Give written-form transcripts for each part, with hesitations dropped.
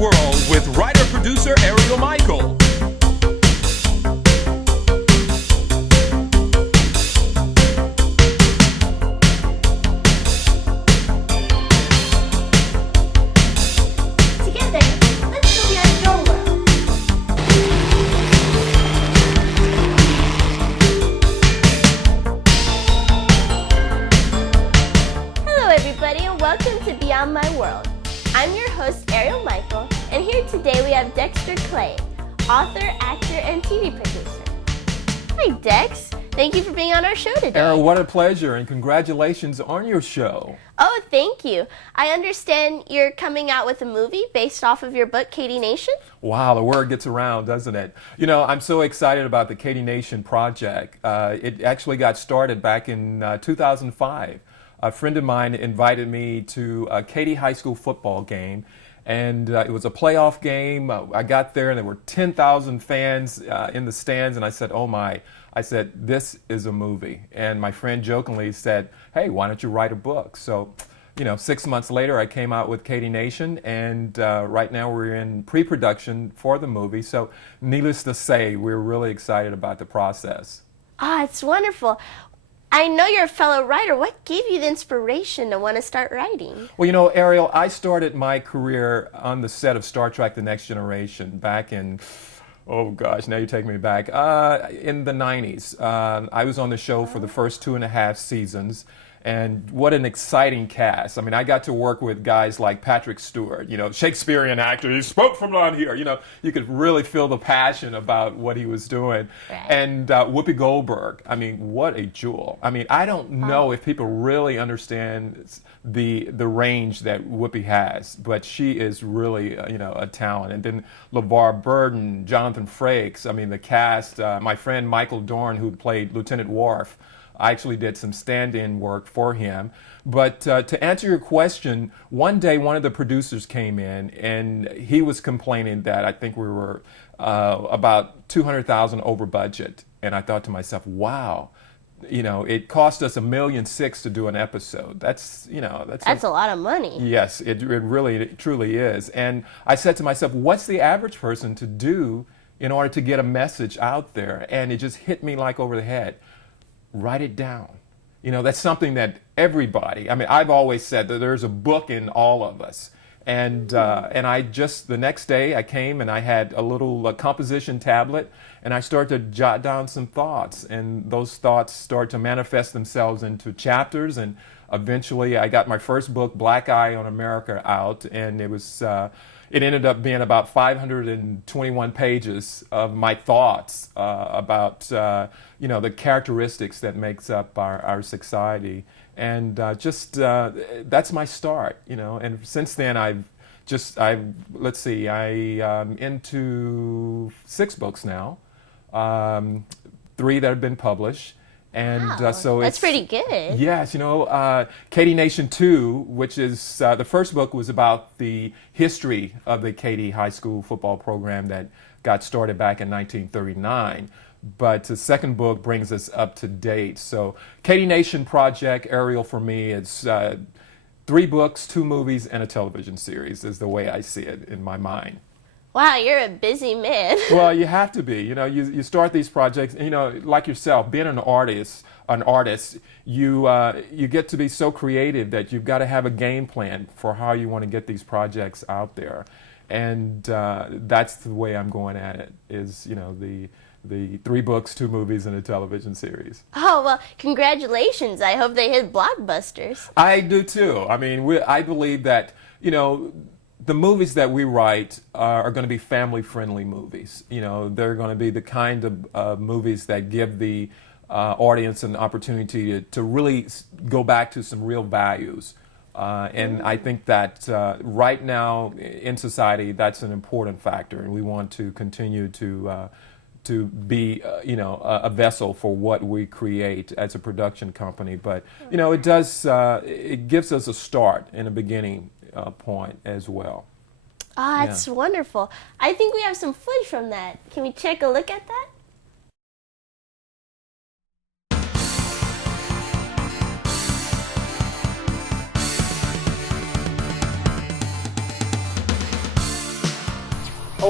World with writer-producer Ariel Michael. Together, let's go beyond your world. Hello everybody and welcome to Beyond My World. I'm your host Ariel Michael, and here today we have Dexter Clay, author, actor, and TV producer. Hi Dex, thank you for being on our show today. Ariel, what a pleasure, and congratulations on your show. Oh, thank you. I understand you're coming out with a movie based off of your book, Katy Nation? Wow, the word gets around, doesn't it? You know, I'm so excited about the Katy Nation project. It actually got started back in 2005. A friend of mine invited me to a Katy High School football game, and it was a playoff game. I got there, and there were 10,000 fans in the stands, and I said, oh my. I said, this is a movie. And my friend jokingly said, hey, why don't you write a book? So, you know, 6 months later, I came out with Katy Nation, and right now we're in pre-production for the movie. So, needless to say, we're really excited about the process. Ah, it's wonderful. I know you're a fellow writer. What gave you the inspiration to want to start writing? Well, you know, Ariel, I started my career on the set of Star Trek: The Next Generation back in, oh gosh, now you're taking me back, in the 90s. I was on the show for the first 2.5 seasons, and what an exciting cast. I mean, I got to work with guys like Patrick Stewart, you know, Shakespearean actor. He spoke from down here. You know, you could really feel the passion about what he was doing. Right. And Whoopi Goldberg, I mean, what a jewel. I mean, I don't know if people really understand the range that Whoopi has, but she is really, you know, a talent. And then LeVar Burton, Jonathan Frakes, I mean, the cast, my friend Michael Dorn, who played Lieutenant Worf, I actually did some stand-in work for him. But to answer your question, one day one of the producers came in and he was complaining that I think we were about $200,000 over budget. And I thought to myself, wow, you know, it cost us $1.6 million to do an episode. That's, you know, That's a lot of money. Yes, it really truly is. And I said to myself, what's the average person to do in order to get a message out there? And it just hit me like over the head. Write it down. You know, that's something that everybody, I mean, I've always said that there's a book in all of us. And I just, the next day I came and I had a little composition tablet and I started to jot down some thoughts, and those thoughts started to manifest themselves into chapters, and eventually I got my first book, Black Eye on America, out, and it was, it ended up being about 521 pages of my thoughts about, you know, the characteristics that makes up our society. And that's my start, you know. And since then, let's see, I'm into 6 books now, 3 that have been published. And Wow, so that's pretty good. Yes, you know, Katy Nation 2, which is the first book was about the history of the Katy High School football program that got started back in 1939. But the second book brings us up to date. So Katy Nation project, Ariel, for me, it's 3 books, 2 movies, and a television series is the way I see it in my mind. Wow, you're a busy man. Well, you have to be. You know, you start these projects, and, you know, like yourself, being an artist, you get to be so creative that you've got to have a game plan for how you want to get these projects out there. And that's the way I'm going at it, is, you know, the 3 books, 2 movies, and a television series. Oh, well, congratulations. I hope they hit blockbusters. I do too. I mean, I believe that, you know, the movies that we write are going to be family-friendly movies. You know, they're going to be the kind of movies that give the audience an opportunity to really go back to some real values. And I think that right now in society, that's an important factor, and we want to continue to be, you know, a vessel for what we create as a production company. But, you know, it does, it gives us a start and a beginning point as well. Ah, that's wonderful. I think we have some footage from that. Can we take a look at that?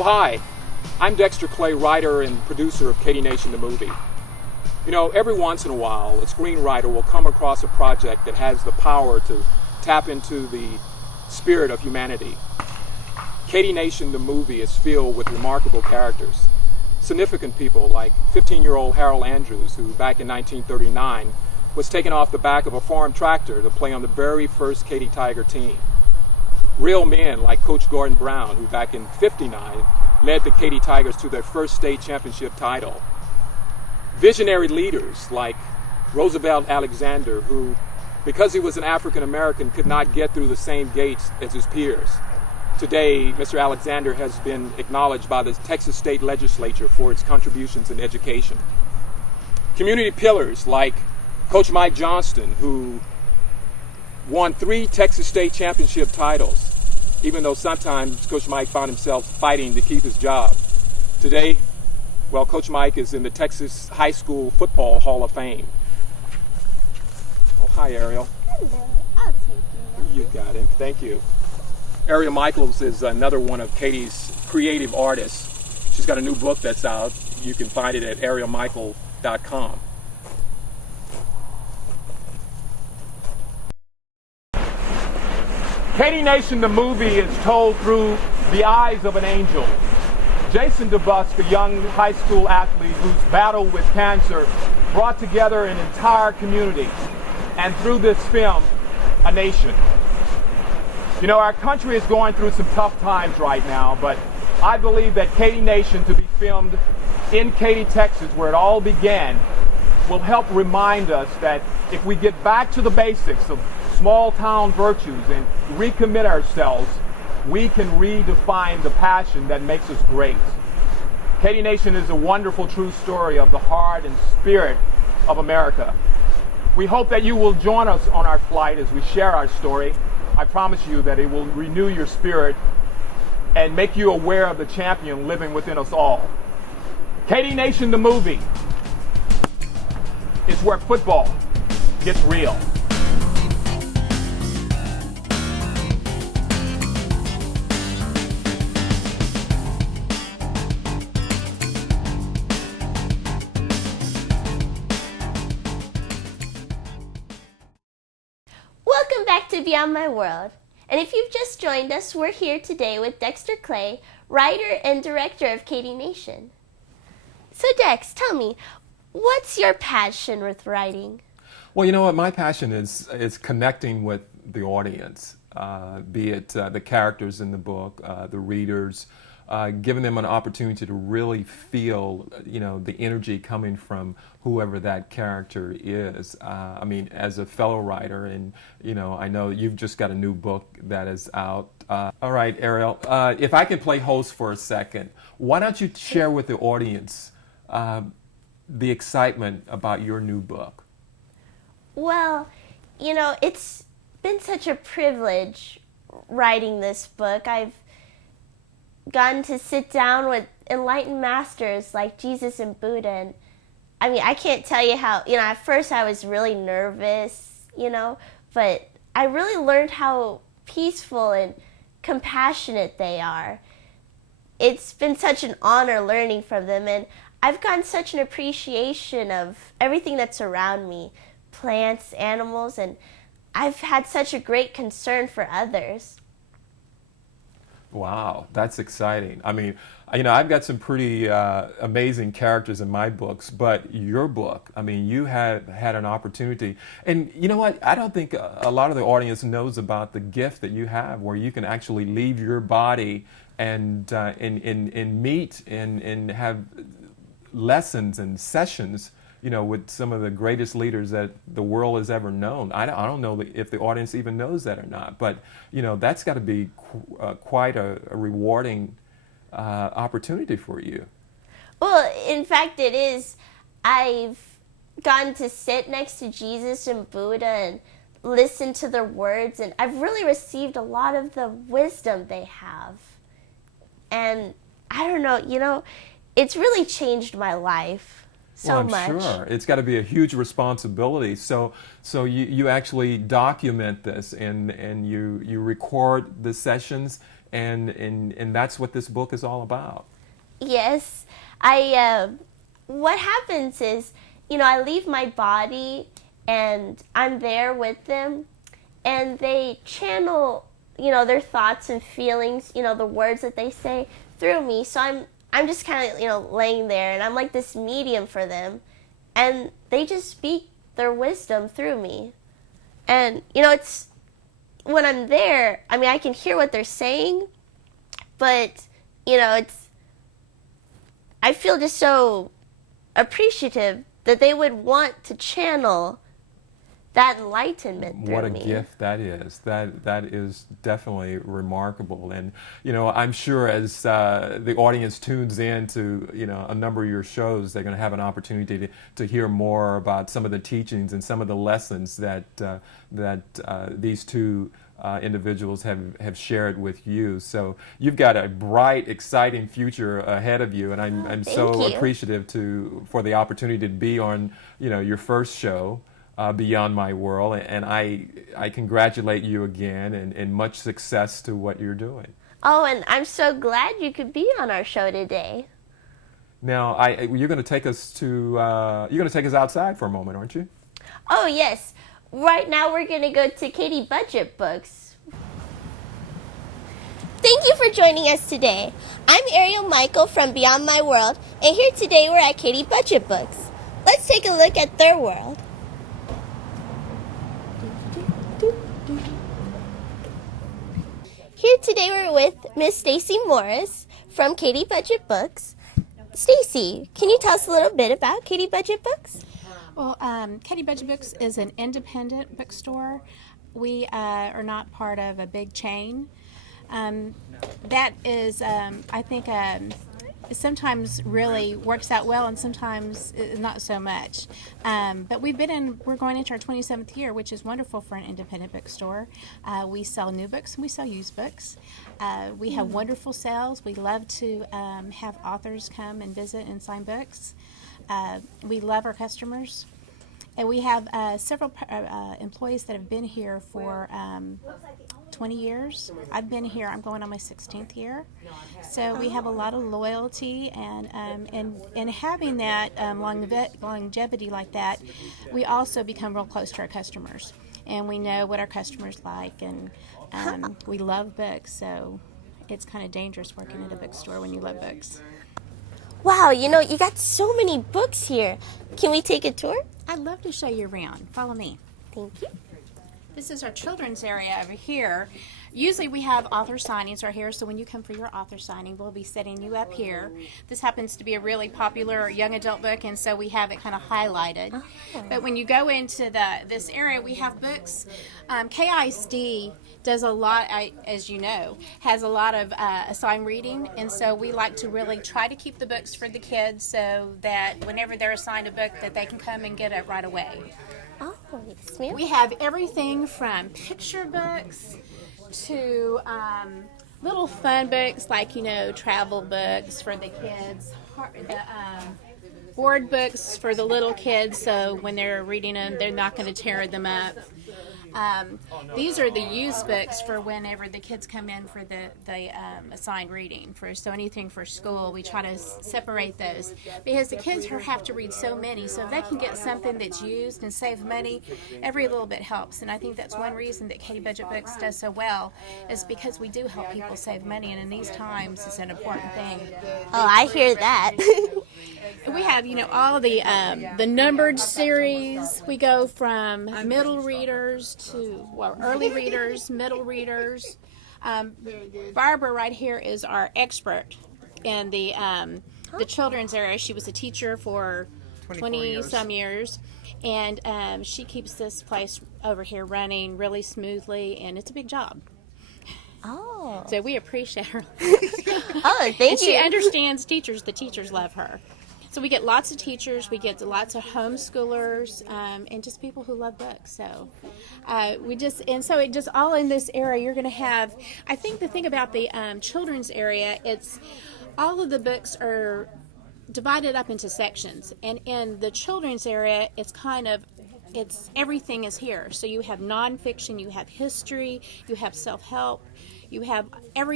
Oh, hi. I'm Dexter Clay, writer and producer of Katy Nation, the movie. You know, every once in a while, a screenwriter will come across a project that has the power to tap into the spirit of humanity. Katy Nation, the movie, is filled with remarkable characters. Significant people like 15-year-old Harold Andrews, who back in 1939 was taken off the back of a farm tractor to play on the very first Katy Tiger team. Real men like Coach Gordon Brown, who back in '59 led the Katy Tigers to their first state championship title. Visionary leaders like Roosevelt Alexander, who, because he was an African American, could not get through the same gates as his peers. Today, Mr. Alexander has been acknowledged by the Texas State Legislature for its contributions in education. Community pillars like Coach Mike Johnston, who won 3 Texas State championship titles, even though sometimes Coach Mike found himself fighting to keep his job. Today, well, Coach Mike is in the Texas High School Football Hall of Fame. Oh, hi, Ariel. Hello. I'll take you. You got him. Thank you. Ariel Michael is another one of Katy's creative artists. She's got a new book that's out. You can find it at arielmichael.com. Katy Nation, the movie, is told through the eyes of an angel. Jason DeBusk, a young high school athlete whose battle with cancer brought together an entire community, and through this film, a nation. You know, our country is going through some tough times right now, but I believe that Katy Nation, to be filmed in Katy, Texas, where it all began, will help remind us that if we get back to the basics of small town virtues and recommit ourselves, we can redefine the passion that makes us great. Katy Nation is a wonderful true story of the heart and spirit of America. We hope that you will join us on our flight as we share our story. I promise you that it will renew your spirit and make you aware of the champion living within us all. Katy Nation, the movie, is where football gets real. Welcome back to Beyond My World. And if you've just joined us, we're here today with Dexter Clay, writer and director of Katy Nation. So Dex, tell me, what's your passion with writing? Well, you know what? My passion is connecting with the audience, be it the characters in the book, the readers, giving them an opportunity to really feel, you know, the energy coming from whoever that character is. I mean, as a fellow writer, and you know, I know you've just got a new book that is out. All right, Ariel, if I can play host for a second, why don't you share with the audience the excitement about your new book? Well, you know, it's been such a privilege writing this book. I've gotten to sit down with enlightened masters like Jesus and Buddha. And I mean, I can't tell you how, you know, at first I was really nervous, you know, but I really learned how peaceful and compassionate they are. It's been such an honor learning from them, and I've gotten such an appreciation of everything that's around me, plants, animals, and I've had such a great concern for others. Wow, that's exciting. I mean, you know, I've got some pretty amazing characters in my books, but your book, I mean, you have had an opportunity. And you know what? I don't think a lot of the audience knows about the gift that you have where you can actually leave your body and meet and have lessons and sessions, you know, with some of the greatest leaders that the world has ever known. I don't know if the audience even knows that or not, but, you know, that's got to be quite a rewarding opportunity for you. Well, in fact, it is. I've gotten to sit next to Jesus and Buddha and listen to their words, and I've really received a lot of the wisdom they have. And I don't know, you know, it's really changed my life. Well, much. I'm sure it's got to be a huge responsibility. So you actually document this and you record the sessions, and that's what this book is all about. Yes, what happens is, I leave my body and I'm there with them, and they channel, their thoughts and feelings, the words that they say through me. So I'm just kind of, laying there, and I'm like this medium for them, and they just speak their wisdom through me. And, it's, when I'm there, I mean, I can hear what they're saying, but, I feel just so appreciative that they would want to channel that enlightenment through What a me. gift that is. That is definitely remarkable. And, I'm sure as the audience tunes in to, a number of your shows, they're going to have an opportunity to hear more about some of the teachings and some of the lessons that these two individuals have shared with you. So you've got a bright, exciting future ahead of you, and I'm so Thank you. appreciative for the opportunity to be on your first show, Beyond My World, and I congratulate you again, and much success to what you're doing. Oh, and I'm so glad you could be on our show today. Now, you're going to take us outside for a moment, aren't you? Oh, yes. Right now we're going to go to Katy Budget Books. Thank you for joining us today. I'm Ariel Michael from Beyond My World, and here today we're at Katy Budget Books. Let's take a look at their world. Here today we're with Miss Stacy Morris from Katy Budget Books. Stacy, can you tell us a little bit about Katy Budget Books? Well, Katy Budget Books is an independent bookstore. We are not part of a big chain. That is, I think, sometimes really works out well, and sometimes not so much. But we're going into our 27th year, which is wonderful for an independent bookstore. We sell new books and we sell used books. We have wonderful sales. We love to have authors come and visit and sign books. We love our customers, and we have several employees that have been here for 20 years. I've been here, I'm going on my 16th year. So we have a lot of loyalty, and having that longevity like that, we also become real close to our customers. And we know what our customers like, and we love books, so it's kind of dangerous working at a bookstore when you love books. Wow, you got so many books here. Can we take a tour? I'd love to show you around. Follow me. Thank you. This is our children's area over here. Usually we have author signings right here, so when you come for your author signing, we'll be setting you up here. This happens to be a really popular young adult book, and so we have it kind of highlighted. Oh. But when you go into this area, we have books. KISD does a lot, as you know, has a lot of assigned reading, and so we like to really try to keep the books for the kids so that whenever they're assigned a book, that they can come and get it right away. Oh, yes, ma'am. We have everything from picture books to little fun books like, travel books for the kids, board books for the little kids, so when they're reading them, they're not going to tear them up. These are the used books for whenever the kids come in for the assigned reading. So anything for school, we try to separate those because the kids have to read so many. So if they can get something that's used and save money, every little bit helps. And I think that's one reason that Katy Budget Books does so well is because we do help people save money, and in these times, it's an important thing. Oh, I hear that. We have, all the numbered series. We go from middle readers to early readers, middle readers. Barbara right here is our expert in the children's area. She was a teacher for 20 some years, and she keeps this place over here running really smoothly, and it's a big job. Oh. So we appreciate her. Oh, thank you. She understands teachers. The teachers love her. So we get lots of teachers, we get lots of homeschoolers, and just people who love books. So it just all in this area, you're going to have, I think the thing about the children's area, it's all of the books are divided up into sections. And in the children's area, it's everything is here. So you have nonfiction, you have history, you have self-help, you have every